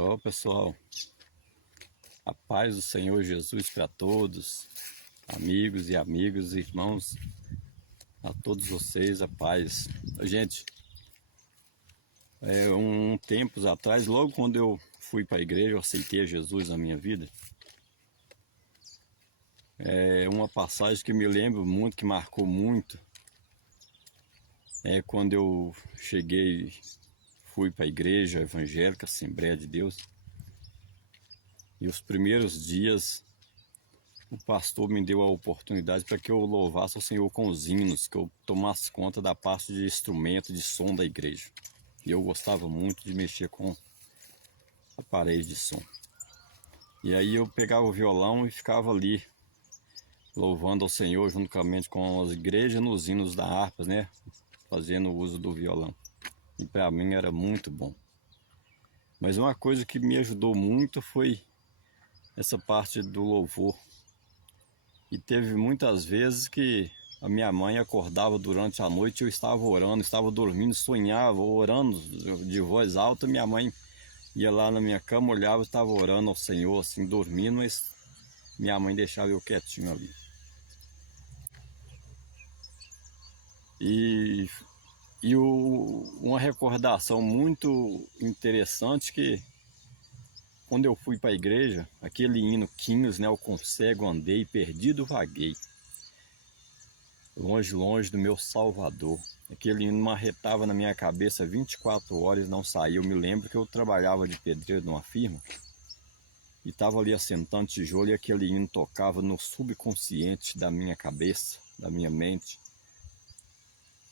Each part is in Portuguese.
Ó, pessoal, a paz do Senhor Jesus para todos, amigos e amigas, irmãos, a todos vocês, a paz. Gente, tempos atrás, logo quando eu fui para a igreja, eu aceitei a Jesus na minha vida. Uma passagem que me lembro muito, que marcou muito, é quando eu fui para a igreja evangélica, Assembleia de Deus, e os primeiros dias o pastor me deu a oportunidade para que eu louvasse o Senhor com os hinos, que eu tomasse conta da parte de instrumento, de som da igreja. E eu gostava muito de mexer com aparelhos de som. E aí eu pegava o violão e ficava ali, louvando ao Senhor juntamente com as igrejas nos hinos da harpa, né? Fazendo uso do violão. E para mim era muito bom. Mas uma coisa que me ajudou muito foi essa parte do louvor. E teve muitas vezes que a minha mãe acordava durante a noite, eu estava orando, estava dormindo, sonhava, orando de voz alta. Minha mãe ia lá na minha cama, olhava, estava orando ao Senhor, assim, dormindo, mas minha mãe deixava eu quietinho ali. Uma recordação muito interessante que quando eu fui para a igreja, aquele hino Kings, né, eu consigo, andei, perdido, vaguei, longe, longe do meu Salvador. Aquele hino marretava na minha cabeça 24 horas e não saía. Eu me lembro que eu trabalhava de pedreiro numa firma e estava ali assentando tijolo e aquele hino tocava no subconsciente da minha cabeça, da minha mente.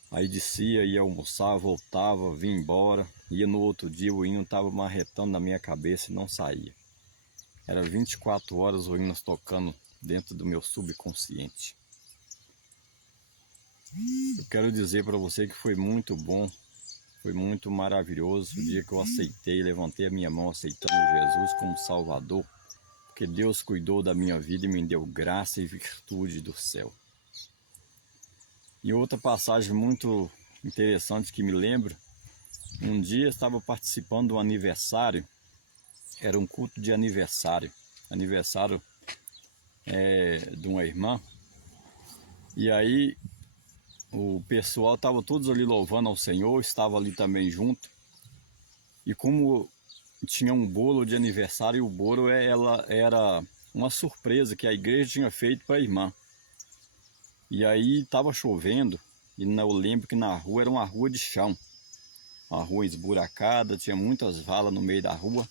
Aí descia, ia almoçar, voltava, vinha embora, ia no outro dia, o hino estava marretando na minha cabeça e não saía. Era 24 horas o hino tocando dentro do meu subconsciente. Eu quero dizer para você que foi muito bom, foi muito maravilhoso o dia que eu aceitei, levantei a minha mão aceitando Jesus como Salvador, porque Deus cuidou da minha vida e me deu graça e virtude do céu. E outra passagem muito interessante que me lembro, um dia eu estava participando de um aniversário, era um culto de aniversário de uma irmã, e aí o pessoal estava todos ali louvando ao Senhor, estava ali também junto, e como tinha um bolo de aniversário, e o bolo ela era uma surpresa que a igreja tinha feito para a irmã. E aí estava chovendo, e eu lembro que na rua era uma rua de chão, uma rua esburacada, tinha muitas valas no meio da rua.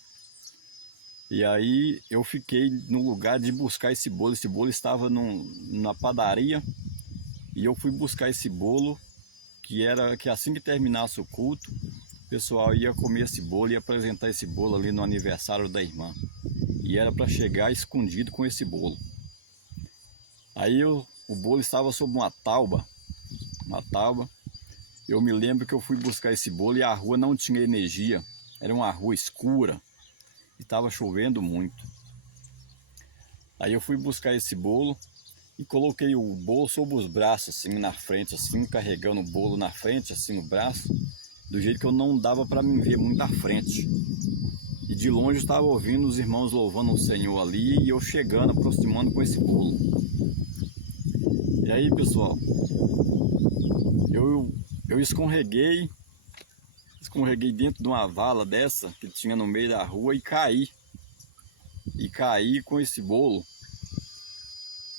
E aí eu fiquei no lugar de buscar esse bolo estava na padaria, e eu fui buscar esse bolo, que assim que terminasse o culto, o pessoal ia comer esse bolo e apresentar esse bolo ali no aniversário da irmã. E era para chegar escondido com esse bolo. Aí o bolo estava sob uma tauba. Eu me lembro que eu fui buscar esse bolo e a rua não tinha energia. Era uma rua escura e estava chovendo muito. Aí eu fui buscar esse bolo e coloquei o bolo sob os braços, assim, na frente, assim, carregando o bolo na frente, assim, no braço, do jeito que eu não dava para me ver muito à frente. E de longe eu estava ouvindo os irmãos louvando o Senhor ali e eu chegando, aproximando com esse bolo. E aí, pessoal, eu escorreguei dentro de uma vala dessa que tinha no meio da rua e caí. E caí com esse bolo.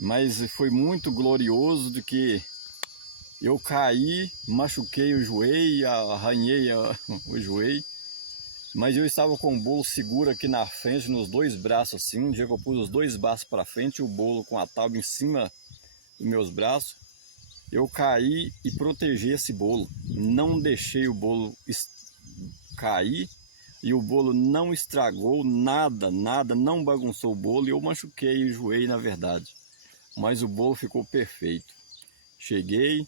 Mas foi muito glorioso de que eu caí, machuquei o joelho, arranhei o joelho, mas eu estava com o bolo seguro aqui na frente, nos dois braços assim. Um dia que eu pus os dois braços para frente, o bolo com a tábua em cima dos meus braços, eu caí e protegi esse bolo. Não deixei o bolo cair e o bolo não estragou nada, não bagunçou o bolo, e eu machuquei o joelho na verdade. Mas o bolo ficou perfeito. Cheguei,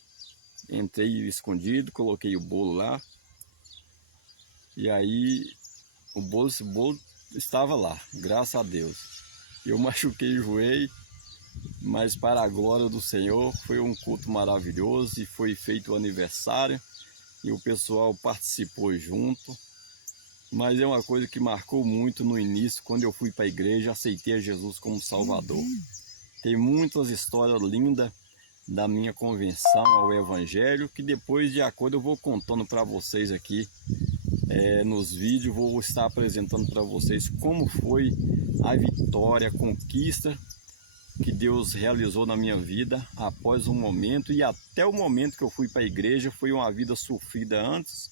entrei escondido, coloquei o bolo lá. E aí esse bolo estava lá, graças a Deus. Eu machuquei o joelho, mas para a glória do Senhor, foi um culto maravilhoso e foi feito o aniversário. E o pessoal participou junto. mas é uma coisa que marcou muito no início, quando eu fui para a igreja, aceitei a Jesus como Salvador. Tem muitas histórias lindas da minha conversão ao Evangelho, que depois, de acordo, eu vou contando para vocês aqui nos vídeos, vou estar apresentando para vocês como foi a vitória, a conquista que Deus realizou na minha vida após um momento, e até o momento que eu fui para a igreja foi uma vida sofrida antes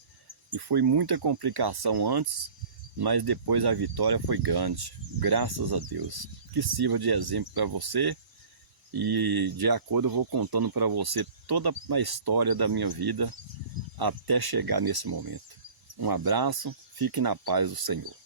e foi muita complicação antes, mas depois a vitória foi grande, graças a Deus. Que sirva de exemplo para você, e de acordo eu vou contando para você toda a história da minha vida até chegar nesse momento. Um abraço, fique na paz do Senhor.